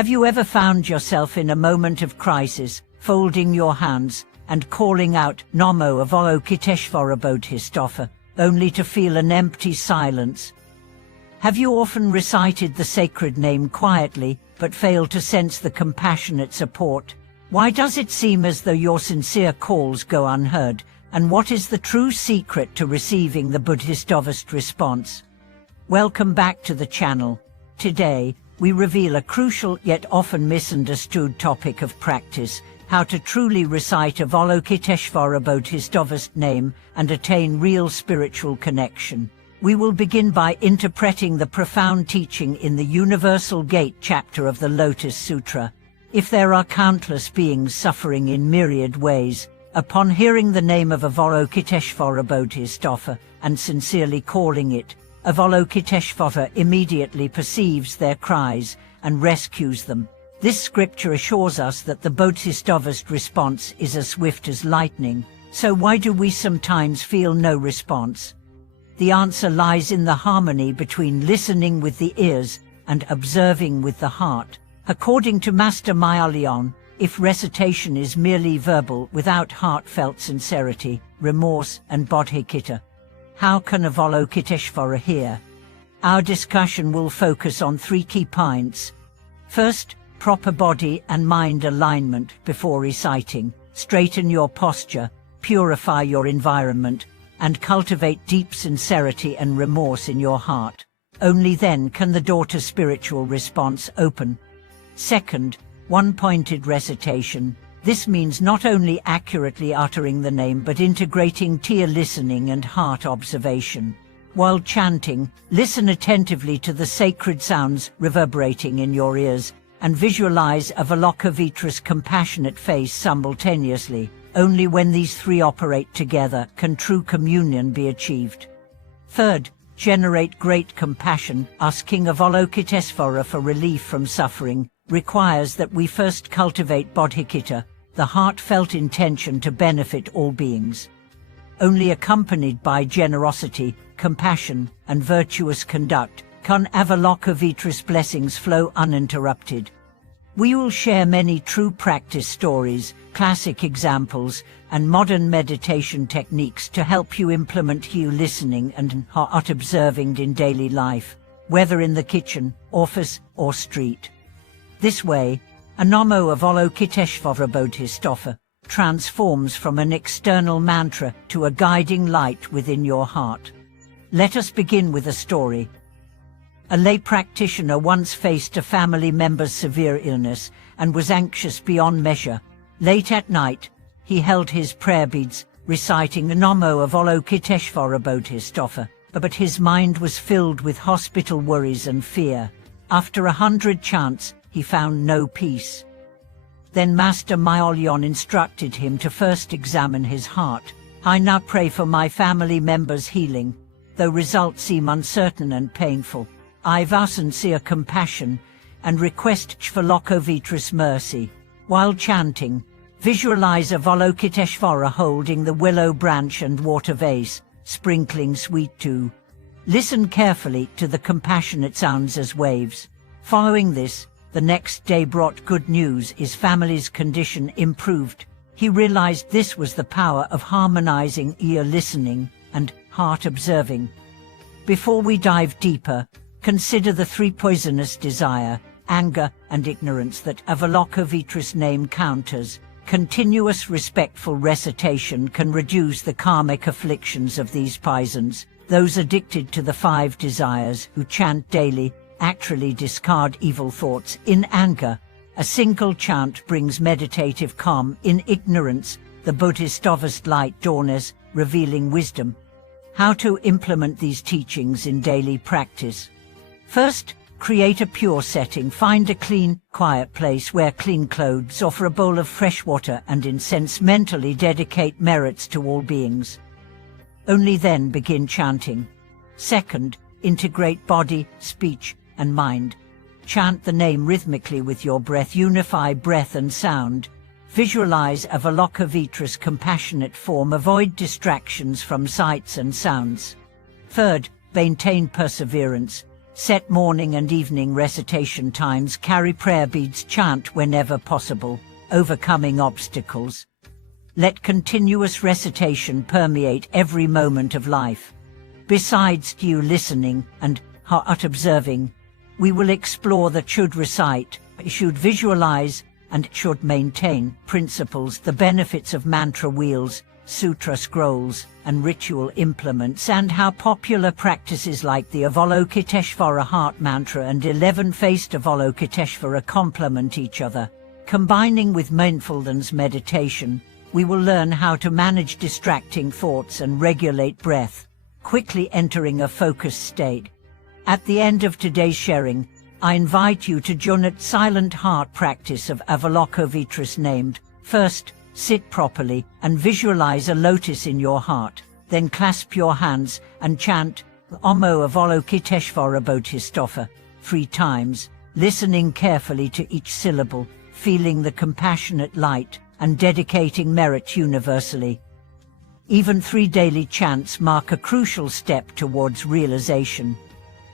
Have you ever found yourself in a moment of crisis, folding your hands and calling out Namo Avalokiteshvara Bodhisattva, only to feel an empty silence? Have you often recited the sacred name quietly, but failed to sense the compassionate support? Why does it seem as though your sincere calls go unheard? And what is the true secret to receiving the Buddhist response? Welcome back to the channel. Today, we reveal a crucial yet often misunderstood topic of practice: how to truly recite Avalokiteshvara Bodhisattva's name and attain real spiritual connection. We will begin by interpreting the profound teaching in the Universal Gate chapter of the Lotus Sutra. If there are countless beings suffering in myriad ways, upon hearing the name of Avalokiteshvara Bodhisattva and sincerely calling it, Avalokiteshvara immediately perceives their cries and rescues them. This scripture assures us that the Bodhisattva's response is as swift as lightning. So why do we sometimes feel no response? The answer lies in the harmony between listening with the ears and observing with the heart. According to Master Myollyon, if recitation is merely verbal without heartfelt sincerity, remorse and bodhicitta, how can Avalokiteshvara hear? Our discussion will focus on three key points. First, proper body and mind alignment before reciting. Straighten your posture, purify your environment, and cultivate deep sincerity and remorse in your heart. Only then can the door to spiritual response open. Second, one-pointed recitation. This means not only accurately uttering the name but integrating ear listening and heart observation. While chanting, listen attentively to the sacred sounds reverberating in your ears and visualize Avalokiteshvara's compassionate face simultaneously. Only when these three operate together can true communion be achieved. Third, generate great compassion. Asking Avalokiteshvara for relief from suffering requires that we first cultivate bodhicitta, the heartfelt intention to benefit all beings. Only accompanied by generosity, compassion, and virtuous conduct can Avalokiteshvara's blessings flow uninterrupted. We will share many true practice stories, classic examples, and modern meditation techniques to help you implement ear listening and heart observing in daily life, whether in the kitchen, office, or street. This way, a Namo Avalokiteshvara Bodhisattva transforms from an external mantra to a guiding light within your heart. Let us begin with a story. A lay practitioner once faced a family member's severe illness and was anxious beyond measure. Late at night, he held his prayer beads, reciting the Namo Avalokiteshvara Bodhisattva, but his mind was filled with hospital worries and fear. After 100 chants, he found no peace. Then Master Myollyon instructed him to first examine his heart. I now pray for my family member's healing. Though results seem uncertain and painful, I vow sincere compassion and request Avalokiteshvara's mercy. While chanting, visualize Avalokiteshvara holding the willow branch and water vase, sprinkling sweet dew. Listen carefully to the compassionate sounds as waves. Following this, the next day brought good news. His family's condition improved. He realized this was the power of harmonizing ear listening and heart observing. Before we dive deeper, consider the three poisonous desire, anger, and ignorance that Avalokiteshvara's name counters. Continuous respectful recitation can reduce the karmic afflictions of these poisons. Those addicted to the 5 desires who chant daily actually discard evil thoughts. In anger, a single chant brings meditative calm. In ignorance, the Bodhisattva's light dawns, revealing wisdom. How to implement these teachings in daily practice? First, create a pure setting. Find a clean, quiet place. Wear clean clothes. Offer a bowl of fresh water and incense. Mentally dedicate merits to all beings. Only then begin chanting. Second, integrate body, speech, and mind. Chant the name rhythmically with your breath. Unify breath and sound. Visualize Avalokiteshvara's compassionate form. Avoid distractions from sights and sounds. Third, maintain perseverance. Set morning and evening recitation times. Carry prayer beads. Chant whenever possible, overcoming obstacles. Let continuous recitation permeate every moment of life. Besides you listening and heart observing, we will explore the should recite, should visualize, and should maintain principles, the benefits of mantra wheels, sutra scrolls, and ritual implements, and how popular practices like the Avalokiteshvara heart mantra and 11-faced Avalokiteshvara complement each other. Combining with mindfulness meditation, we will learn how to manage distracting thoughts and regulate breath, quickly entering a focused state. At the end of today's sharing, I invite you to join a silent heart practice of Avalokiteshvara named. First, sit properly and visualize a lotus in your heart. Then clasp your hands and chant Namo Avalokiteshvara Bodhisattva 3 times, listening carefully to each syllable, feeling the compassionate light, and dedicating merit universally. Even 3 daily chants mark a crucial step towards realization.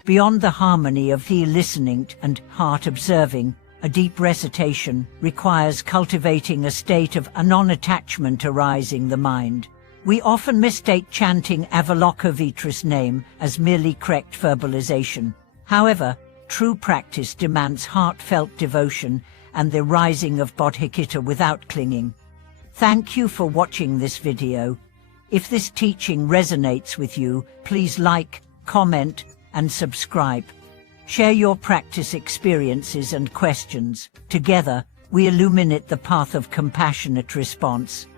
Beyond the harmony of the listening and heart observing, a deep recitation requires cultivating a state of non-attachment arising the mind. We often mistake chanting Avalokiteshvara's name as merely correct verbalization. However, true practice demands heartfelt devotion and the rising of bodhicitta without clinging. Thank you for watching this video. If this teaching resonates with you, please like, comment, and subscribe. Share your practice experiences and questions. Together, we illuminate the path of compassionate response.